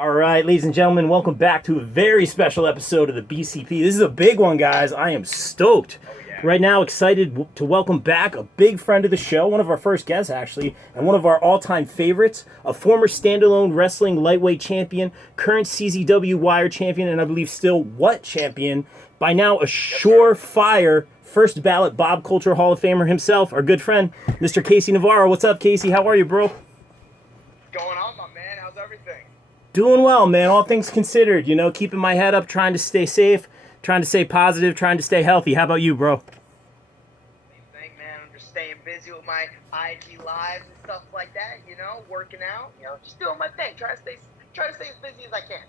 All right, ladies and gentlemen, welcome back to a very special episode of the BCP. This is a big one, guys. I am stoked. Right now, excited to welcome back a big friend of the show, one of our first guests, actually, and one of our all-time favorites, a former standalone wrestling lightweight champion, current CZW Wire champion, and I believe still What champion, by now a surefire first ballot Bob Culture Hall of Famer himself, our good friend, Mr. KC Navarro. What's up, Casey? How are you, bro? Going on, my man? How's everything? Doing well, man. All things considered, keeping my head up, trying to stay safe, trying to stay positive, trying to stay healthy. How about you, bro? Same thing, man. I'm just staying busy with my IG lives and stuff like that. Working out. Just doing my thing. Trying to stay as busy as I can.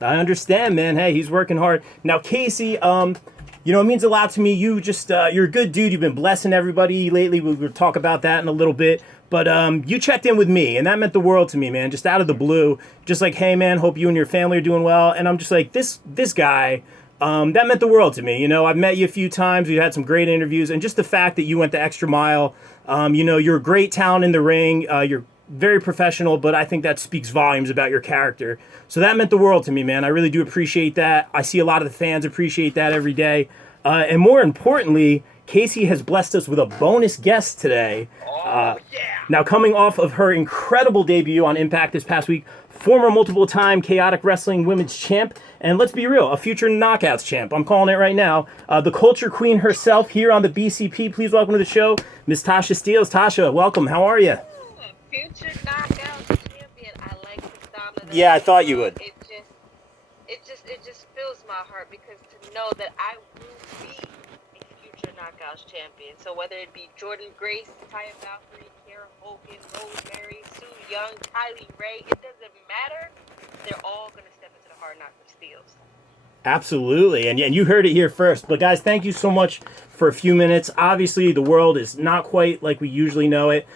I understand, man. Hey, he's working hard. Now, Casey, it means a lot to me. You're a good dude. You've been blessing everybody lately. We'll talk about that in a little bit. But you checked in with me, and that meant the world to me, man. Just out of the blue, just like, hey, man, hope you and your family are doing well. And I'm just like, this guy, that meant the world to me. I've met you a few times. We've had some great interviews, and just the fact that you went the extra mile. You're a great talent in the ring. You're very professional, but I think that speaks volumes about your character. So that meant the world to me, man. I really do appreciate that. I see a lot of the fans appreciate that every day. And more importantly, Casey has blessed us with a bonus guest today. Yeah. Now, coming off of her incredible debut on Impact this past week, former multiple-time Chaotic Wrestling Women's Champ, and let's be real, a future Knockouts Champ. I'm calling it right now. The Culture Queen herself here on the BCP. Please welcome to the show, Miss Tasha Steelz. Tasha, welcome. How are you? Future Knockouts Champion. I like the sound of that. Yeah, I thought you would. It just fills my heart because to know that I will be a future Knockouts Champion. So whether it be Jordan Grace, Taya Valkyrie, Kara Hogan, Rosemary, Sue Young, Kylie Ray, it doesn't matter. They're all going to step into the hard knocks of Steelz. Absolutely, and you heard it here first. But guys, thank you so much for a few minutes. Obviously, the world is not quite like we usually know it.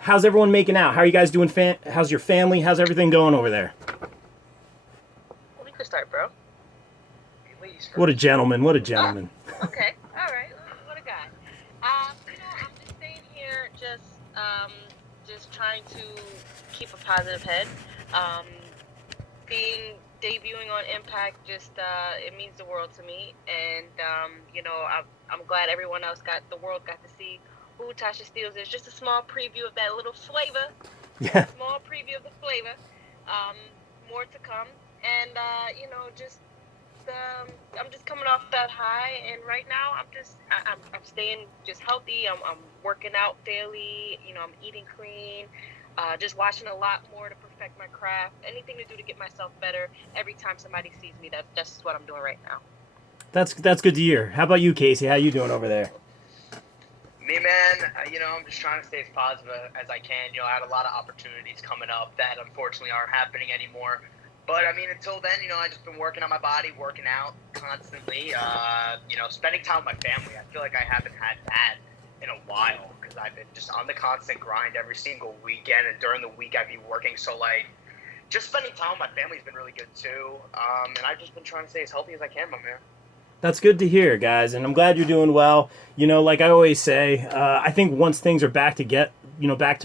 How's everyone making out? How are you guys doing? How's your family? How's everything going over there? Well, we could start, bro. Ladies first. What a gentleman! What a gentleman! Okay, all right. What a guy. I'm just staying here, just trying to keep a positive head. Debuting on Impact it means the world to me, and I'm glad everyone else the world got to see who Tasha Steelz is. Just a small preview of that little flavor. Yeah. Small preview of the flavor. More to come, and I'm just coming off that high, and right now I'm staying just healthy. I'm working out daily. I'm eating clean. Just watching a lot more to perfect my craft. Anything to do to get myself better. Every time somebody sees me, that's what I'm doing right now. That's good to hear. How about you, Casey? How you doing over there? Me, man, I'm just trying to stay as positive as I can. I had a lot of opportunities coming up that unfortunately aren't happening anymore. But, until then, I just been working on my body, working out constantly, spending time with my family. I feel like I haven't had that in a while because I've been just on the constant grind every single weekend, and during the week I'd be working. So, just spending time with my family's been really good, too. And I've just been trying to stay as healthy as I can, my man. That's good to hear, guys, and I'm glad you're doing well. Like I always say, I think once things are back to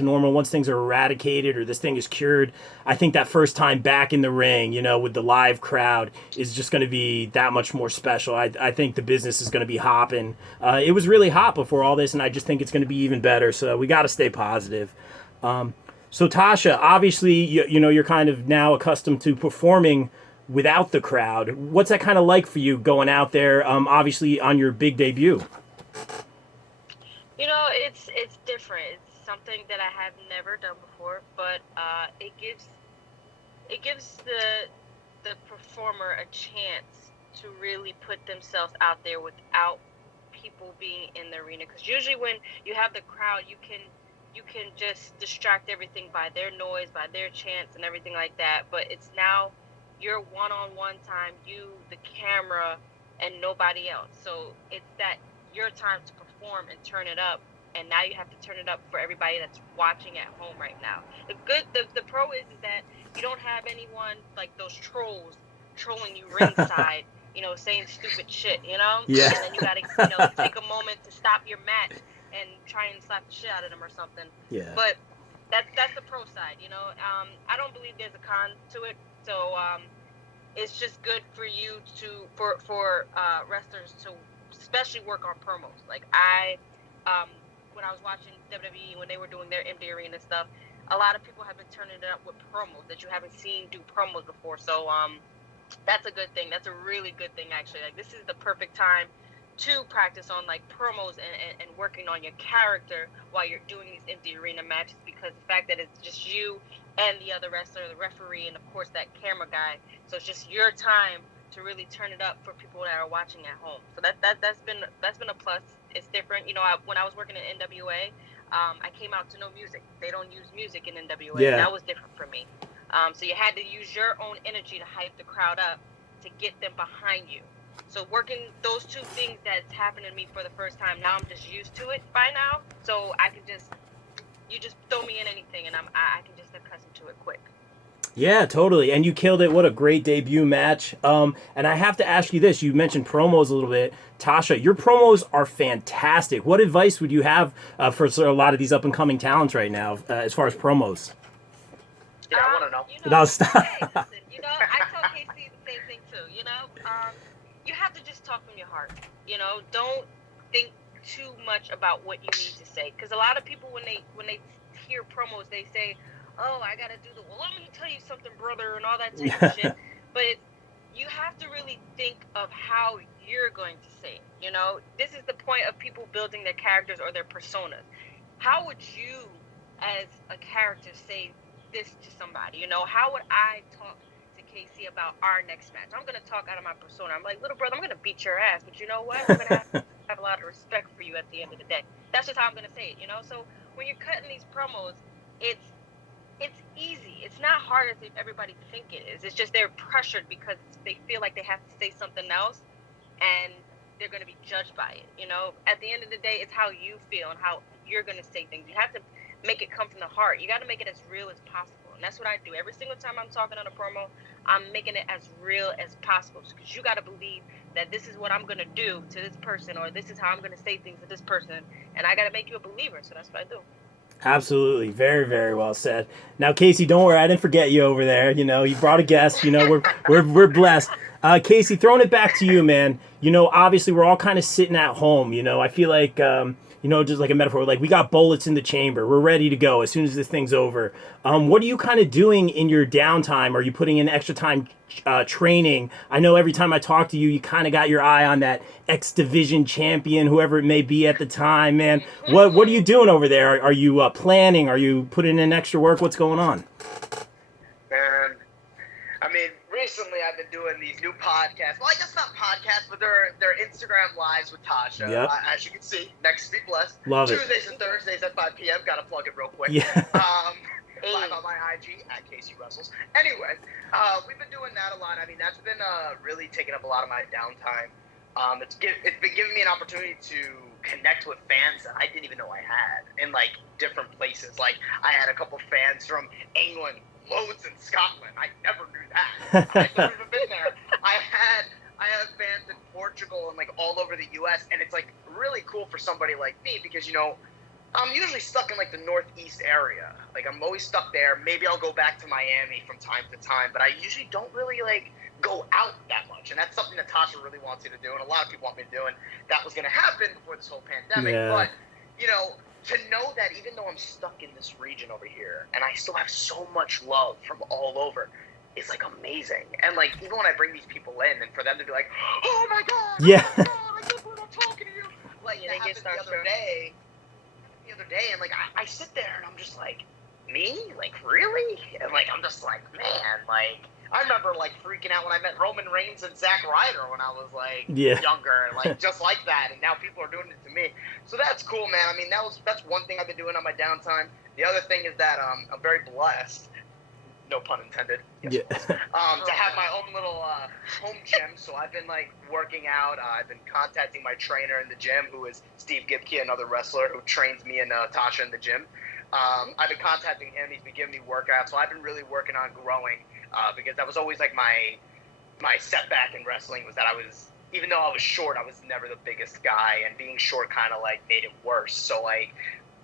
normal, once things are eradicated or this thing is cured, I think that first time back in the ring, with the live crowd is just going to be that much more special. I think the business is going to be hopping. It was really hot before all this, and I just think it's going to be even better, so we got to stay positive. So Tasha, obviously, you're kind of now accustomed to performing without the crowd. What's that kind of like for you going out there, obviously on your big debut? It's different. It's something that I have never done before, but it gives the performer a chance to really put themselves out there without people being in the arena. Because usually when you have the crowd, you can just distract everything by their noise, by their chants and everything like that. But it's now your one-on-one time, you, the camera, and nobody else. So it's that your time to perform and turn it up, and now you have to turn it up for everybody that's watching at home right now. The pro is that you don't have anyone like those trolls trolling you ringside, saying stupid shit, Yeah. And then you gotta, take a moment to stop your match and try and slap the shit out of them or something. Yeah. But that's the pro side, I don't believe there's a con to it. So it's just good for you to for wrestlers to especially work on promos. Like when I was watching WWE when they were doing their empty arena stuff, a lot of people have been turning it up with promos that you haven't seen do promos before. So that's a good thing. That's a really good thing, actually. Like, this is the perfect time to practice on like promos and working on your character while you're doing these empty arena matches, because the fact that it's just you and the other wrestler, the referee, and of course that camera guy. So it's just your time to really turn it up for people that are watching at home. So that's been a plus. It's different. You know, when I was working in NWA, I came out to no music. They don't use music in NWA. Yeah. That was different for me. So you had to use your own energy to hype the crowd up to get them behind you. So working those two things that's happened to me for the first time, now I'm just used to it by now. So I can you just throw me in anything and I can just accustom to it quick. Yeah, totally. And you killed it. What a great debut match. And I have to ask you this. You mentioned promos a little bit. Tasha, your promos are fantastic. What advice would you have for a lot of these up-and-coming talents right now as far as promos? Yeah, I want to know. You know, Stop. Hey, listen, you know, I tell KC the same thing too, you know. You have to just talk from your heart. You know, don't think too much about what you need to say. Because a lot of people, when they hear promos, they say, oh, I got to do well, let me tell you something, brother, and all that type of shit. But you have to really think of how you're going to say it. You know, this is the point of people building their characters or their personas. How would you, as a character, say this to somebody? You know, how would I talk to KC about our next match? I'm going to talk out of my persona. I'm like, little brother, I'm going to beat your ass, but you know what? I'm going to have a lot of respect for you at the end of the day. That's just how I'm going to say it, you know? So when you're cutting these promos, it's easy. It's not hard as if everybody think it is. It's just they're pressured because they feel like they have to say something else and they're going to be judged by it. You know, at the end of the day, it's how you feel and how you're going to say things. You have to make it come from the heart. You got to make it as real as possible. And that's what I do. Every single time I'm talking on a promo, I'm making it as real as possible, because you got to believe that this is what I'm going to do to this person, or this is how I'm going to say things to this person. And I got to make you a believer. So that's what I do. Absolutely. Very, very well said. Now, Casey, don't worry. I didn't forget you over there. You know, you brought a guest. You know, we're blessed. Casey, throwing it back to you, man. You know, obviously, we're all kind of sitting at home. You know, I feel like, you know, just like a metaphor, like we got bullets in the chamber. We're ready to go as soon as this thing's over. What are you kind of doing in your downtime? Are you putting in extra time training? I know every time I talk to you, you kind of got your eye on that X Division champion, whoever it may be at the time, man. What are you doing over there? Are you planning? Are you putting in extra work? What's going on? Man, I mean, recently I've been doing these new podcasts. Well, I guess not podcasts, but they're Instagram lives with Tasha. Yep. As you can see, next to be blessed. Love it. Tuesdays and Thursdays at 5 p.m. Gotta plug it real quick. Yeah. Live on my IG at KC Wrestles. Anyway, we've been doing that a lot. I mean, that's been really taking up a lot of my downtime. It's been giving me an opportunity to connect with fans that I didn't even know I had in like different places. Like, I had a couple fans from England, loads in Scotland. I never knew that. I've never even been there. I had fans in Portugal and like all over the U.S. and it's like really cool for somebody like me, because, you know, I'm usually stuck in like the Northeast area. Like, I'm always stuck there. Maybe I'll go back to Miami from time to time, but I usually don't really like go out that much. And that's something that Tasha really wants you to do, and a lot of people want me to do. And that was going to happen before this whole pandemic. Yeah. But, you know, to know that even though I'm stuck in this region over here, and I still have so much love from all over, it's like amazing. And like, even when I bring these people in, and for them to be like, oh my God, Yeah. oh my God, I can't believe I'm talking to you. Like, Yeah, that happened the other day, and like, I sit there and I'm just like, me? Like, really? And like, I'm just like, man, like, I remember like freaking out when I met Roman Reigns and Zack Ryder when I was like younger, and like just like that, and now people are doing it to me. So that's cool, man. I mean, that's one thing I've been doing on my downtime. The other thing is that I'm very blessed, no pun intended, yes, to have my own little home gym. So I've been like working out. I've been contacting my trainer in the gym, who is Steve Gibke, another wrestler who trains me and Tasha in the gym. I've been contacting him. He's been giving me workouts. So I've been really working on growing, because that was always like my setback in wrestling, was that I was, even though I was short, I was never the biggest guy, and being short kind of like made it worse. So like,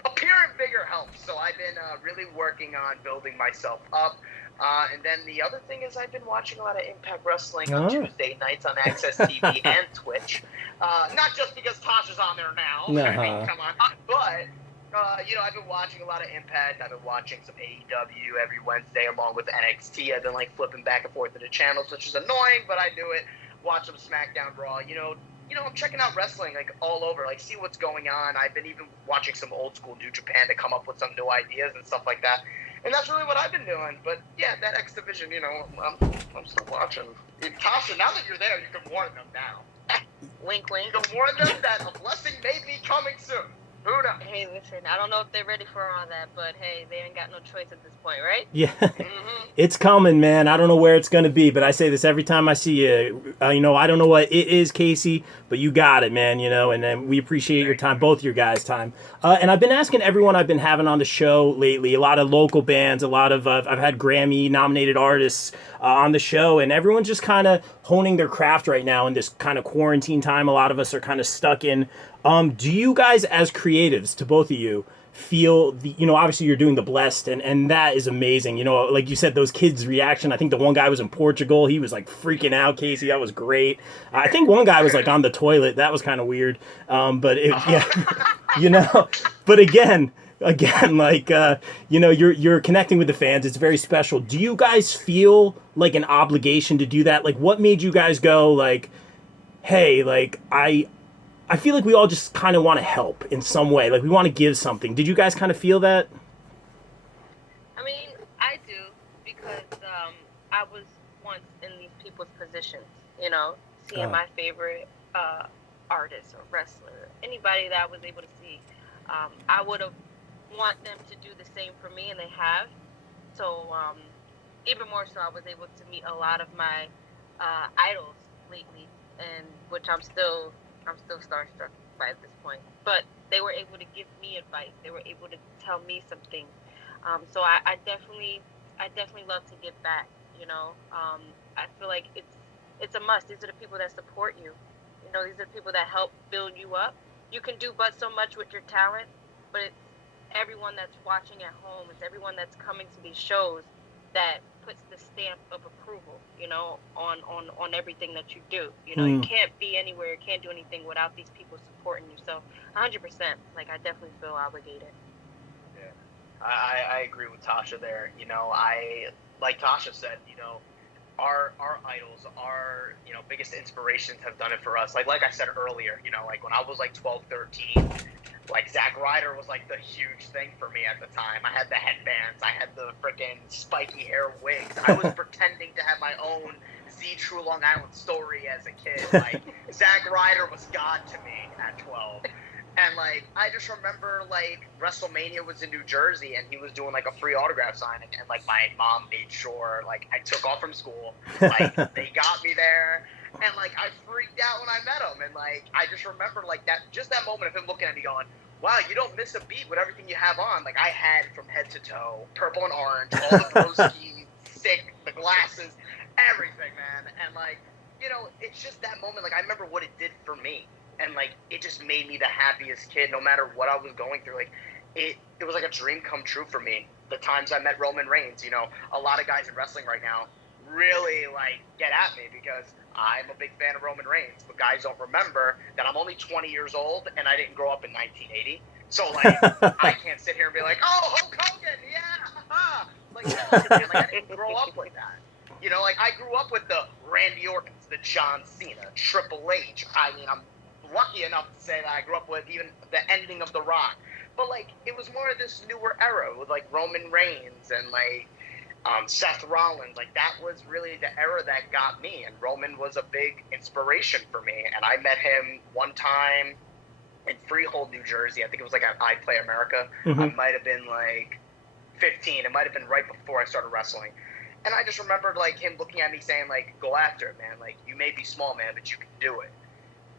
appearing bigger helps. So I've been really working on building myself up. And then the other thing is I've been watching a lot of Impact Wrestling on Tuesday nights on Access TV and Twitch. Not just because Tasha's on there now. I mean, come on. But, I've been watching a lot of Impact. I've been watching some AEW every Wednesday along with NXT. I've been, flipping back and forth to the channels, which is annoying, but I do it. Watch some SmackDown, Raw. I'm checking out wrestling, all over, see what's going on. I've been even watching some old school New Japan to come up with some new ideas and stuff like that. And that's really what I've been doing. But, yeah, that X Division, I'm still watching. Tasha, now that you're there, you can warn them now. Wink, wink. You can warn them that a blessing may be coming soon. Who knows? Hey, listen, I don't know if they're ready for all that, but hey, they ain't got no choice at this point, right? Yeah. It's coming, man. I don't know where it's going to be, but I say this every time I see you. I don't know what it is, Casey, but you got it, man, and then we appreciate your time, both your guys' time. And I've been asking everyone I've been having on the show lately, a lot of local bands, a lot of, I've had Grammy-nominated artists on the show, and everyone's just kind of honing their craft right now in this kind of quarantine time a lot of us are kind of stuck in. Do you guys, as creatives, to both of you, feel the, obviously you're doing the Blessed, and that is amazing. Like you said, those kids' reaction. I think the one guy was in Portugal. He was freaking out, Casey. That was great. I think one guy was on the toilet. That was kind of weird. But but again, you're connecting with the fans. It's very special. Do you guys feel like an obligation to do that? What made you guys go hey, I feel like we all just kind of want to help in some way. We want to give something. Did you guys kind of feel that? I mean, I do, because I was once in these people's positions, seeing my favorite artist or wrestler, anybody that I was able to see. I would have want them to do the same for me, and they have. So even more so, I was able to meet a lot of my idols lately, and which I'm still starstruck by at this point. But they were able to give me advice. They were able to tell me some things. So I definitely love to give back. I feel like it's a must. These are the people that support you. These are the people that help build you up. You can do but so much with your talent, but it's everyone that's watching at home. It's everyone that's coming to these shows that puts the stamp of approval, on everything that you do. You can't be anywhere, can't do anything without these people supporting you. So 100%, I definitely feel obligated. Yeah, I agree with Tasha there. I, like Tasha said, our idols, our, biggest inspirations have done it for us. Like I said earlier, when I was 12, 13, Zack Ryder was the huge thing for me at the time. I had the headbands, I had the freaking spiky hair wigs. I was pretending to have my own Z True Long Island story as a kid. Zack Ryder was God to me at 12. And I just remember WrestleMania was in New Jersey, and he was doing a free autograph signing, and my mom made sure I took off from school. They got me there. And I freaked out when I met him, and I just remember that moment of him looking at me going, "Wow, you don't miss a beat with everything you have on." I had from head to toe, purple and orange, all the broskies, sick, the glasses, everything, man. And it's just that moment. I remember what it did for me, and it just made me the happiest kid, no matter what I was going through. It was a dream come true for me. The times I met Roman Reigns, a lot of guys in wrestling right now really get at me because I'm a big fan of Roman Reigns, but guys don't remember that I'm only 20 years old and I didn't grow up in 1980. So I can't sit here and be like, "Oh, Hulk Hogan, yeah." I didn't grow up with that. I grew up with the Randy Ortons, the John Cena, Triple H. I mean, I'm lucky enough to say that I grew up with even the ending of The Rock. But it was more of this newer era with Roman Reigns and Seth Rollins. That was really the era that got me, and Roman was a big inspiration for me. And I met him one time in Freehold, New Jersey. I think it was at I Play America. I might have been 15. It might have been right before I started wrestling. And I just remembered him looking at me saying "Go after it, man. You may be small, man, but you can do it."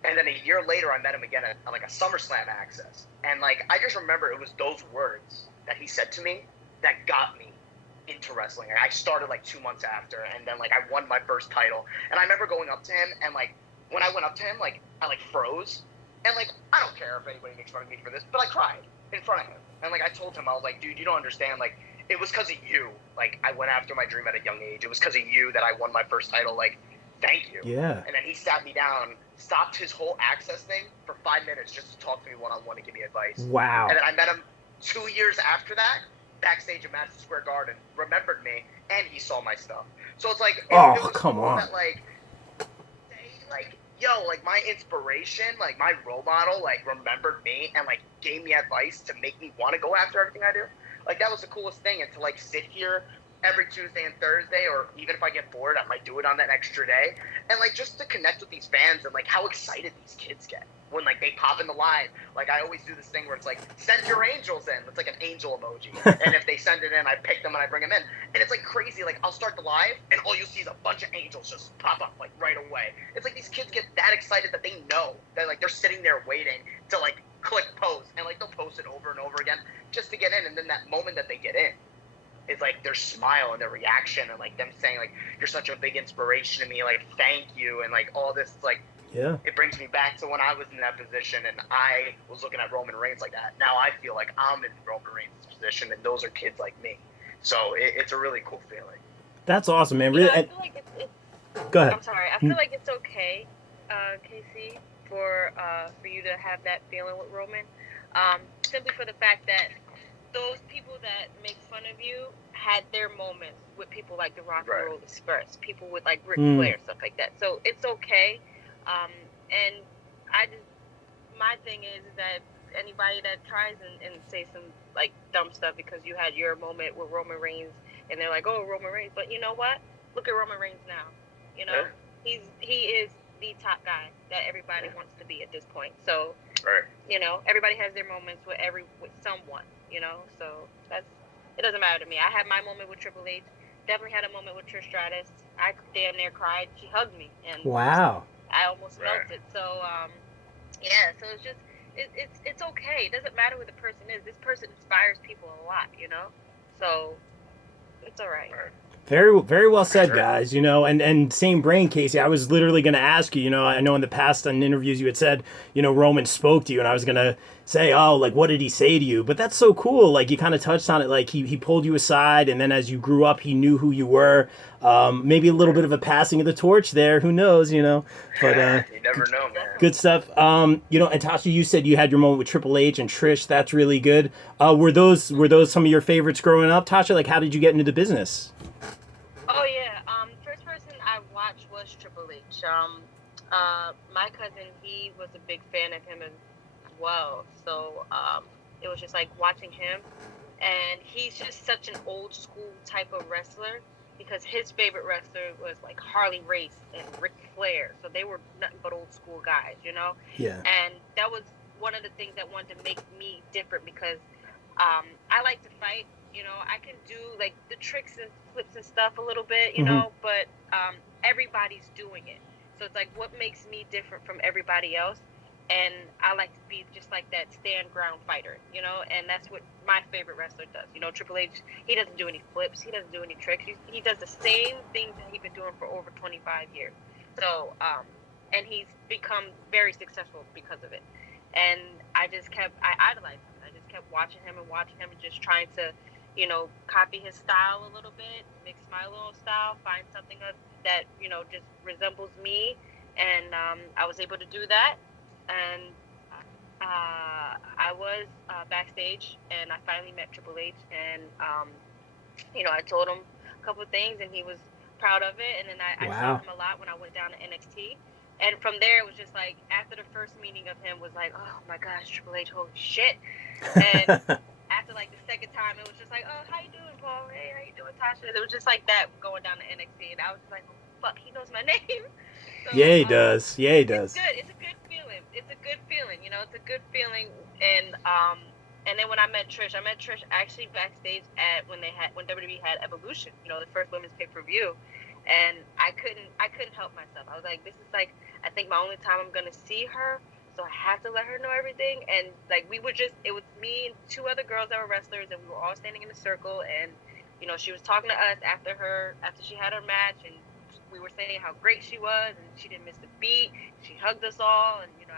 And then a year later, I met him again at a SummerSlam Access. And I just remember it was those words that he said to me that got me into wrestling. I started 2 months after, and then I won my first title. And I remember going up to him, and when I went up to him, I froze. And I don't care if anybody makes fun of me for this, but I cried in front of him. And I told him, I was "Dude, you don't understand. it was because of you. Like, I went after my dream at a young age. It was because of you that I won my first title. Like, thank you. Yeah. And then he sat me down, stopped his whole access thing for 5 minutes just to talk to me one-on-one and give me advice. Wow. And then I met him 2 years after that, backstage at Madison Square Garden, remembered me, and he saw my stuff. So it's like, it was come cool on. that, like, like, yo, like, my inspiration, like, my role model, like, remembered me and, like, gave me advice to make me want to go after everything I do. Like, that was the coolest thing. And to, like, sit here every Tuesday and Thursday, or even if I get bored, I might do it on that extra day. And, like, just to connect with these fans and, like, how excited these kids get when, like, they pop in the live. Like, I always do this thing where it's like, send your angels in. It's like an angel emoji. And if they send it in, I pick them and I bring them in. And it's, like, crazy. Like, I'll start the live, and all you'll see is a bunch of angels just pop up, like, right away. It's like these kids get that excited that they know that, like, they're sitting there waiting to, like, click post. And, like, they'll post it over and over again just to get in. And then that moment that they get in, it's like their smile and their reaction and, like, them saying, like, you're such a big inspiration to me, like, thank you, and, like, all this, like, yeah, it brings me back to when I was in that position and I was looking at Roman Reigns like that. Now I feel like I'm in Roman Reigns' position, and those are kids like me. So it's a really cool feeling. That's awesome, man. You Really, know, I feel like it's go ahead. I'm sorry. I feel like it's okay, KC, for you to have that feeling with Roman, simply for the fact that those people that make fun of you had their moments with people like The Rock and Roll Express, people with, like, Ric Flair, stuff like that. So it's okay. And my thing is that anybody that tries and say some, like, dumb stuff because you had your moment with Roman Reigns and they're like, oh, Roman Reigns, but you know what? Look at Roman Reigns now. You know, he is the top guy that everybody wants to be at this point. So, you know, everybody has their moments with someone, you know, so it doesn't matter to me. I had my moment with Triple H, definitely had a moment with Trish Stratus. I damn near cried. She hugged me, and wow, I almost felt it. So, yeah, so it's just, it's okay. It doesn't matter who the person is. This person inspires people a lot, you know? So, it's all right. Very, very well said, guys. You know, and same brain, Casey. I was literally going to ask you. You know, I know in the past on interviews you had said, you know, Roman spoke to you, and I was going to say, oh, like, what did he say to you? But that's so cool. Like, you kind of touched on it. Like, he pulled you aside, and then as you grew up, he knew who you were. Maybe a little bit of a passing of the torch there. Who knows? You know, but you never know, man. Good stuff. You know, and Tasha, you said you had your moment with Triple H and Trish. That's really good. Were those some of your favorites growing up, Tasha? Like, how did you get into the business? Oh yeah, first person I watched was Triple H. My cousin, he was a big fan of him as well. So it was just like watching him, and he's just such an old school type of wrestler because his favorite wrestler was like Harley Race and Ric Flair. So they were nothing but old school guys, you know? Yeah. And that was one of the things that wanted to make me different because I like to fight. You know, I can do, like, the tricks and flips and stuff a little bit, you know, but everybody's doing it. So it's like, what makes me different from everybody else? And I like to be just like that stand ground fighter, you know, and that's what my favorite wrestler does. You know, Triple H, he doesn't do any flips. He doesn't do any tricks. He does the same things that he's been doing for over 25 years. So, and he's become very successful because of it. And I idolized him. I just kept watching him and just trying to, you know, copy his style a little bit, mix my little style, find something that, you know, just resembles me. And I was able to do that. And I was backstage, and I finally met Triple H. And, you know, I told him a couple of things, and he was proud of it. And then I saw him a lot when I went down to NXT. And from there, it was just like, after the first meeting of him was like, oh, my gosh, Triple H, holy shit. And after, like, the second time, it was just like, oh, how you doing, Paul? Hey, how you doing, Tasha? It was just like that going down to NXT, and I was just like, oh, fuck, he knows my name. So, yeah, he does. Yeah, he does. It's good. It's a good feeling. It's a good feeling. You know, it's a good feeling. And then when I met Trish actually backstage when WWE had Evolution. You know, the first women's pay-per-view, and I couldn't help myself. I was like, this is like, I think my only time I'm gonna see her. So I have to let her know everything. And, like, it was me and two other girls that were wrestlers, and we were all standing in a circle. And, you know, she was talking to us after she had her match, and we were saying how great she was, and she didn't miss a beat. She hugged us all, and, you know,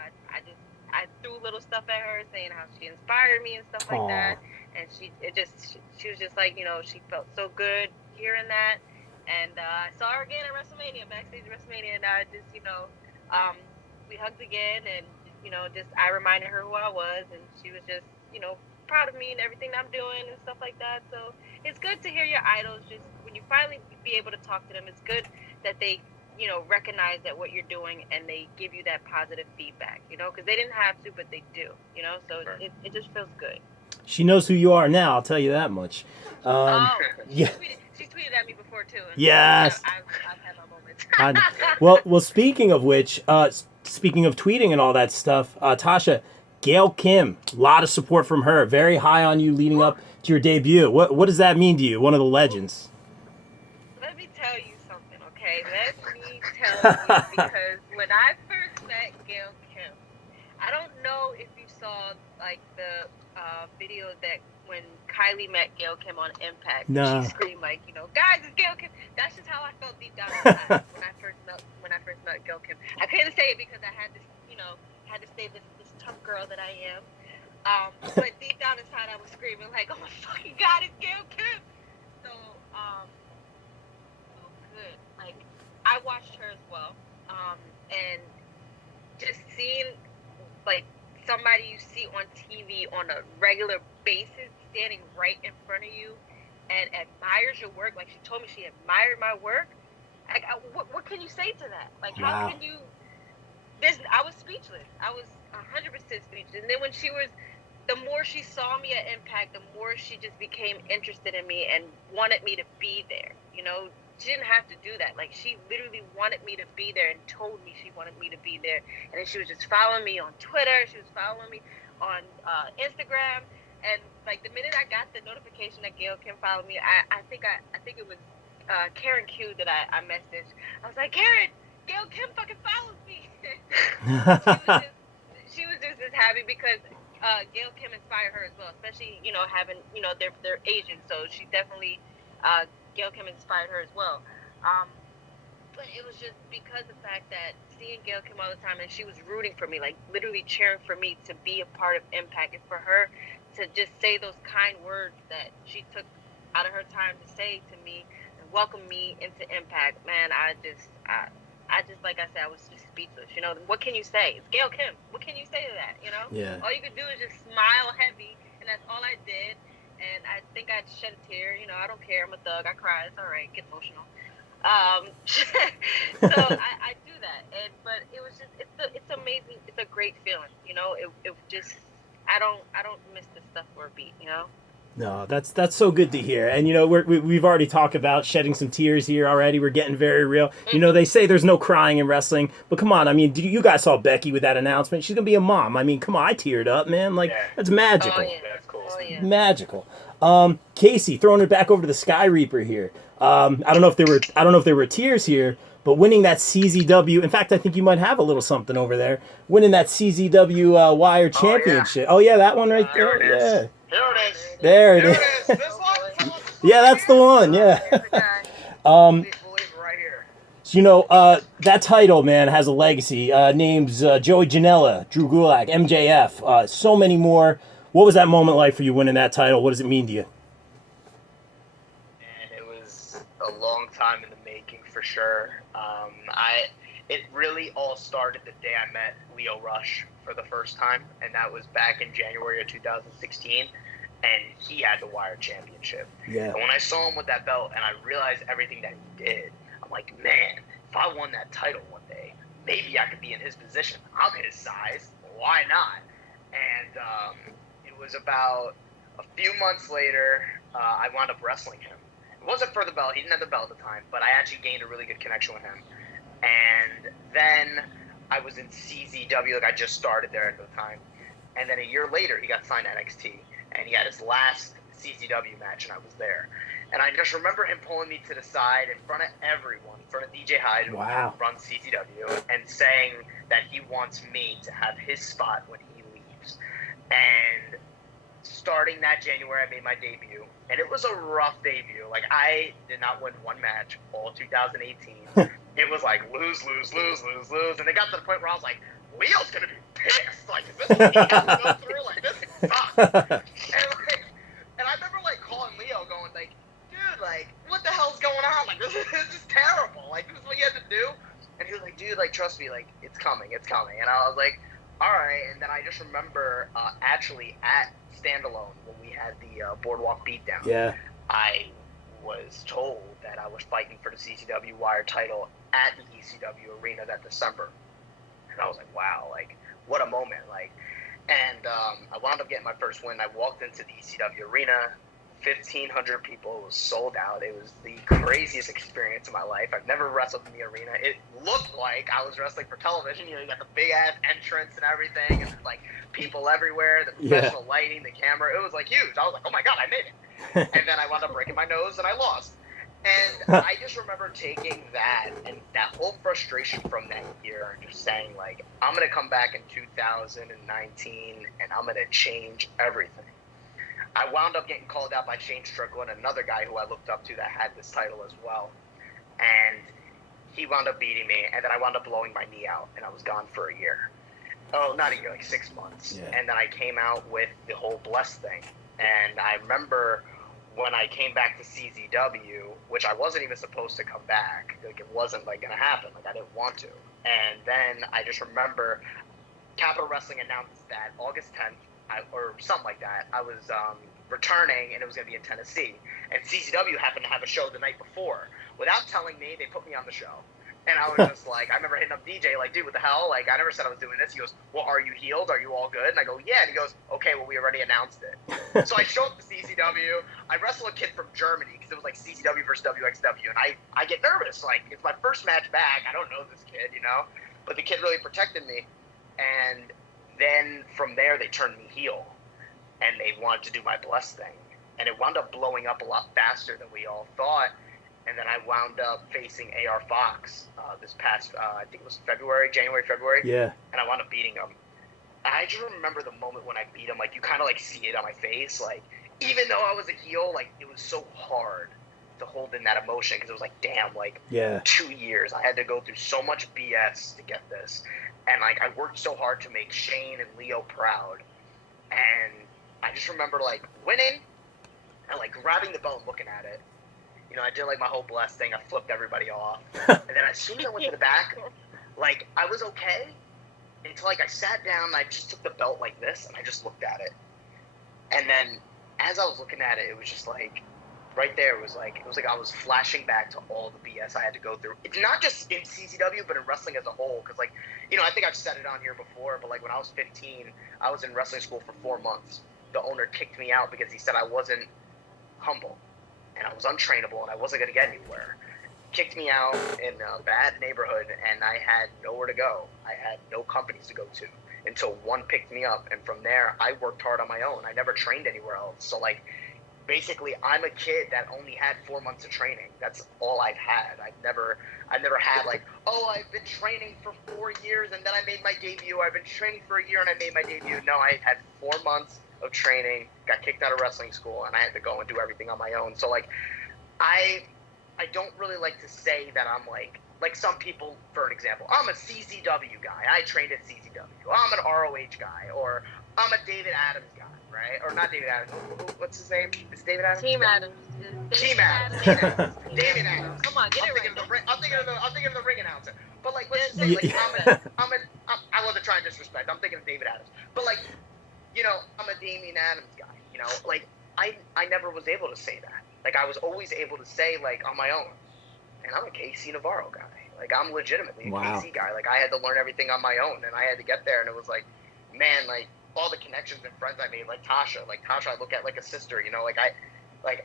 I threw little stuff at her saying how she inspired me and stuff like Aw. that. And she was just like, she felt so good hearing that. And I saw her again at WrestleMania, backstage at WrestleMania, and I just, we hugged again, and just I reminded her who I was, and she was just, proud of me and everything I'm doing and stuff like that. So it's good to hear your idols. Just when you finally be able to talk to them, it's good that they recognize that what you're doing and they give you that positive feedback, because they didn't have to, but they do, so it just feels good. She knows who you are now, I'll tell you that much. Yeah. She tweeted at me before too. And Yes. I've had my moments. Well, speaking of which, speaking of tweeting and all that stuff, Tasha, Gail Kim, a lot of support from her, very high on you leading up to your debut. What does that mean to you? One of the legends. Let me tell you something, okay? Let me tell you, because when I first met Gail Kim, I don't know if you saw like the video that when Kylie met Gail Kim on Impact, No. she screamed like, guys, it's Gail Kim. That's just how I felt deep down inside when I first met Gail Kim. I couldn't say it because I had this, had to stay this tough girl that I am. But deep down inside, I was screaming like, "Oh my fucking God, it's Gail Kim!" So, so good. Like, I watched her as well, and just seeing like somebody you see on TV on a regular basis standing right in front of you and admires your work. Like, she told me she admired my work. Like, what can you say to that? Like, how can you? I was speechless. I was 100% speechless. And then when the more she saw me at Impact, the more she just became interested in me and wanted me to be there. She didn't have to do that. Like, she literally wanted me to be there and told me she wanted me to be there. And then she was just following me on Twitter. She was following me on Instagram. And like the minute I got the notification that Gail Kim followed me, I think it was Karen Q that I messaged. I was like, Karen, Gail Kim fucking follows me. she was just as happy because Gail Kim inspired her as well, especially having they're Asian, so she definitely Gail Kim inspired her as well. But it was just because the fact that seeing Gail Kim all the time, and she was rooting for me, like literally cheering for me to be a part of Impact, and for her to just say those kind words that she took out of her time to say to me and welcome me into Impact, man, I just like I said, I was just speechless. What can you say? It's Gail Kim. What can you say to that? Yeah. All you could do is just smile heavy, and that's all I did. And I think I'd shed a tear. I don't care. I'm a thug. I cry. It's all right. Get emotional. So I do that. But it was just it's amazing. It's a great feeling. It just I don't miss this stuff for a beat. No, that's so good to hear. And we've already talked about shedding some tears here already. We're getting very real. They say there's no crying in wrestling, but come on. I mean, you guys saw Becky with that announcement. She's gonna be a mom. I mean, come on, I teared up, man. Like, that's magical. Oh, yeah. That's cool. Oh, yeah. Magical. Casey, throwing it back over to the Sky Reaper here. I don't know if there were tears here, but winning that CZW. In fact, I think you might have a little something over there. Winning that CZW Wire Championship. Oh yeah, that one right there. Yeah. Here it is. There it is. This one. Yeah, that's the one. Yeah. We'll leave it right here. So, that title, man, has a legacy. Names Joey Janela, Drew Gulak, MJF, so many more. What was that moment like for you winning that title? What does it mean to you? And it was a long time in the making for sure. It really all started the day I met Leo Rush for the first time, and that was back in January of 2016, and he had the Wire Championship. Yeah. And when I saw him with that belt and I realized everything that he did, I'm like, man, if I won that title one day, maybe I could be in his position. I'm his size. Why not? And it was about a few months later, I wound up wrestling him. It wasn't for the belt. He didn't have the belt at the time, but I actually gained a really good connection with him. And then I was in CZW, like I just started there at the time. And then a year later, he got signed to NXT, and he had his last CZW match, and I was there. And I just remember him pulling me to the side in front of everyone, in front of DJ Hyde, who runs CZW, and saying that he wants me to have his spot when he leaves. And starting that January, I made my debut, and it was a rough debut. Like, I did not win one match all 2018. It was like lose, and it got to the point where I was like, Leo's gonna be pissed. Like, is this what he has to go through? Like, this sucks. And I remember like calling Leo, going like, dude, like, what the hell's going on? Like, this is terrible. Like, this is what you have to do. And he was like, dude, like, trust me, like, it's coming. And I was like, all right. And then I just remember actually at Standalone when we had the Boardwalk beatdown. Yeah. I was told that I was fighting for the CCW Wire title at the ECW arena that December. And I was like, wow, like, what a moment. Like, and I wound up getting my first win. I walked into the ECW arena, 1,500 people. It was sold out. It was the craziest experience of my life. I've never wrestled in the arena. It looked like I was wrestling for television. You know, you got the big-ass entrance and everything, and there's, like, people everywhere, the professional lighting, the camera. It was, like, huge. I was like, oh, my God, I made it. And then I wound up breaking my nose, and I lost. And I just remember taking that and that whole frustration from that year and just saying, like, I'm going to come back in 2019 and I'm going to change everything. I wound up getting called out by Shane Strickland, another guy who I looked up to that had this title as well. And he wound up beating me, and then I wound up blowing my knee out, and I was gone for a year. Oh, not a year, like 6 months. Yeah. And then I came out with the whole Bless thing. And I remember when I came back to CZW, which I wasn't even supposed to come back. Like, it wasn't, like, going to happen. Like, I didn't want to. And then I just remember Capital Wrestling announced that August 10th, or something like that, I was returning, and it was going to be in Tennessee. And CZW happened to have a show the night before. Without telling me, they put me on the show. And I was just like, I remember hitting up DJ, like, dude, what the hell? Like, I never said I was doing this. He goes, well, are you healed? Are you all good? And I go, yeah. And he goes, okay, well, we already announced it. So I show up to CCW. I wrestle a kid from Germany because it was like CCW versus WXW. And I get nervous. Like, it's my first match back. I don't know this kid, you know? But the kid really protected me. And then from there, they turned me heel. And they wanted to do my Bless thing. And it wound up blowing up a lot faster than we all thought. And then I wound up facing AR Fox this past, I think it was January, February. Yeah. And I wound up beating him. I just remember the moment when I beat him, like, you kind of, like, see it on my face. Like, even though I was a heel, like, it was so hard to hold in that emotion because it was like, damn, like, 2 years. I had to go through so much BS to get this. And, like, I worked so hard to make Shane and Leo proud. And I just remember, like, winning and, like, grabbing the belt and looking at it. You know, I did, like, my whole Bless thing. I flipped everybody off. And then as soon as I went to the back, like, I was okay until, like, I sat down and I just took the belt like this and I just looked at it. And then as I was looking at it, it was just, like, right there, it was like I was flashing back to all the BS I had to go through. It's not just in CCW, but in wrestling as a whole. Because, like, you know, I think I've said it on here before, but, like, when I was 15, I was in wrestling school for 4 months. The owner kicked me out because he said I wasn't humble. And I was untrainable, and I wasn't going to get anywhere. Kicked me out in a bad neighborhood, and I had nowhere to go. I had no companies to go to until one picked me up. And from there, I worked hard on my own. I never trained anywhere else. So, like, basically, I'm a kid that only had 4 months of training. That's all I've had. I've never had, like, oh, I've been training for 4 years, and then I made my debut. I've been training for a year, and I made my debut. No, I had 4 months of training, got kicked out of wrestling school, and I had to go and do everything on my own. So, like, I don't really like to say that I'm like some people, for an example, I'm a CZW guy. I trained at CZW. I'm an ROH guy, or I'm a David Adams guy, right? Or not David Adams. What's his name? Is it David Adams? Team Adams. Team Adams. David Adams. Come on, get it right. I'm thinking of the ring announcer. But, like, let's just say, like, I wasn't trying to disrespect. I'm thinking of David Adams. But, like, you know, I'm a Damian Adams guy, you know? Like, I never was able to say that. Like, I was always able to say, like, on my own. And I'm a KC Navarro guy. Like, I'm legitimately a KC guy. Like, I had to learn everything on my own, and I had to get there. And it was like, man, like, all the connections and friends I made, like Tasha. Like, Tasha I look at like a sister, you know? Like, I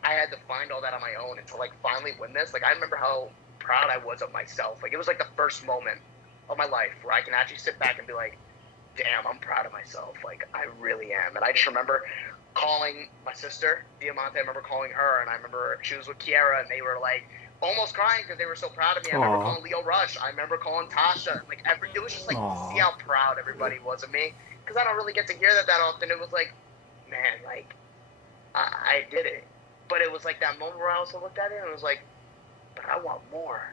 had to find all that on my own. And to, like, finally win this, like, I remember how proud I was of myself. Like, it was, like, the first moment of my life where I can actually sit back and be like, damn, I'm proud of myself. Like, I really am. And I just remember calling my sister, Diamante. I remember calling her, and I remember she was with Kiara, and they were, like, almost crying because they were so proud of me. I remember calling Leo Rush. I remember calling Tasha. Like, it was just, like, see how proud everybody was of me. Because I don't really get to hear that often. It was like, man, like, I did it. But it was, like, that moment where I also looked at it, and it was like, but I want more.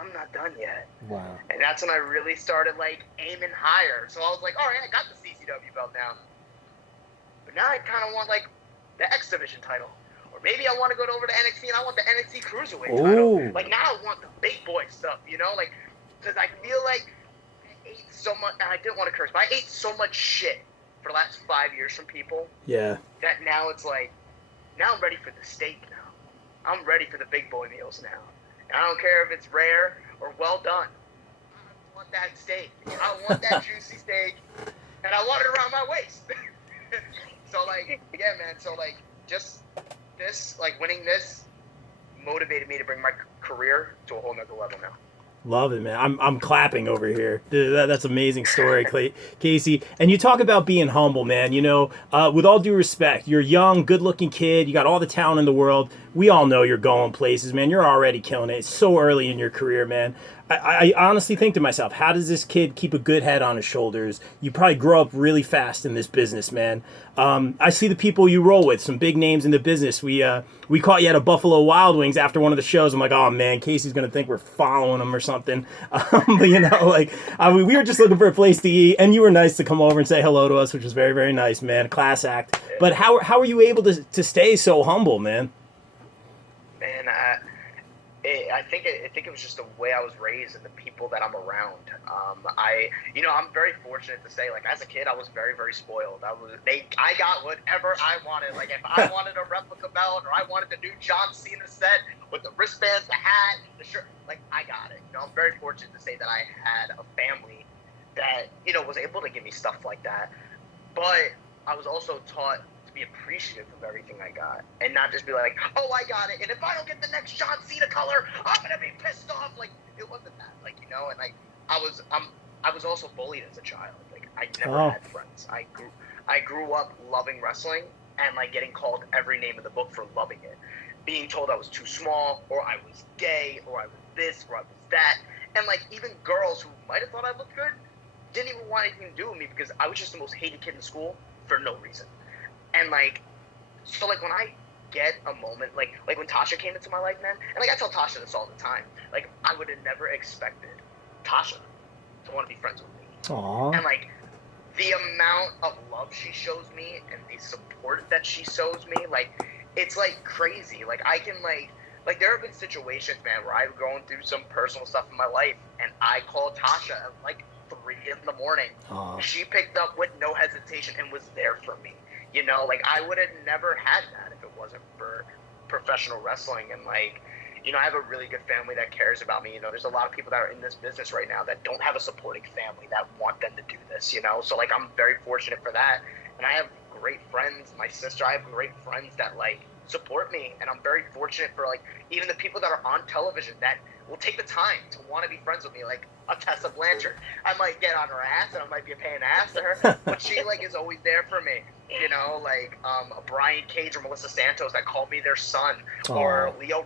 I'm not done yet. Wow. And that's when I really started, like, aiming higher. So I was like, all right, I got the CCW belt now. But now I kind of want, like, the X Division title. Or maybe I want to go over to NXT and I want the NXT Cruiserweight title. Like, now I want the big boy stuff, you know? Like, because I feel like I ate so much, and I didn't want to curse, but I ate so much shit for the last 5 years from people. Yeah. That now it's like, now I'm ready for the steak now. I'm ready for the big boy meals now. And I don't care if it's rare or well done. I want that steak. I want that juicy steak. And I want it around my waist. So, like, yeah, man. So, like, just this, like, winning this motivated me to bring my career to a whole nother level now. Love it, man. I'm clapping over here. That's amazing story, Casey. And you talk about being humble, man. You know, with all due respect, you're a young, good-looking kid. You got all the talent in the world. We all know you're going places, man. You're already killing it. It's so early in your career, man. I honestly think to myself, how does this kid keep a good head on his shoulders? You probably grow up really fast in this business, man. I see the people you roll with, some big names in the business. We caught you at a Buffalo Wild Wings after one of the shows. I'm like, oh man, Casey's gonna think we're following him or something. But you know, like we were just looking for a place to eat, and you were nice to come over and say hello to us, which was very, very nice, man. Class act. But how are you able to stay so humble, man? Man, I think it was just the way I was raised and the people that I'm around. I'm very fortunate to say, like, as a kid, I was very, very spoiled. I got whatever I wanted. Like, if I wanted a replica belt or I wanted the new John Cena set with the wristbands, the hat, the shirt, like, I got it. You know, I'm very fortunate to say that I had a family that, you know, was able to give me stuff like that. But I was also taught to be appreciative of everything I got and not just be like, oh, I got it, and if I don't get the next John Cena color, I'm gonna be pissed off. Like, it wasn't that, like, you know. And like, I was also bullied as a child. Like, I never had friends. I grew up loving wrestling and like getting called every name in the book for loving it, being told I was too small, or I was gay, or I was this, or I was that. And like, even girls who might have thought I looked good didn't even want anything to do with me because I was just the most hated kid in school for no reason. And like, so like when I get a moment, like when Tasha came into my life, man, and like I tell Tasha this all the time, like I would have never expected Tasha to want to be friends with me. Aww. And like the amount of love she shows me and the support that she shows me, like it's like crazy. Like I can like there have been situations, man, where I'm going through some personal stuff in my life and I called Tasha at like 3 a.m. Aww. She picked up with no hesitation and was there for me. You know, like I would have never had that if it wasn't for professional wrestling. And like, you know, I have a really good family that cares about me. You know, there's a lot of people that are in this business right now that don't have a supporting family that want them to do this, you know? So like, I'm very fortunate for that. And I have great friends. My sister, I have great friends that like support me. And I'm very fortunate for like, even the people that are on television that will take the time to want to be friends with me, like a Tessa Blanchard. I might get on her ass and I might be a pain in the ass to her, but she like is always there for me. You know, like a Brian Cage or Melissa Santos that called me their son, or Leo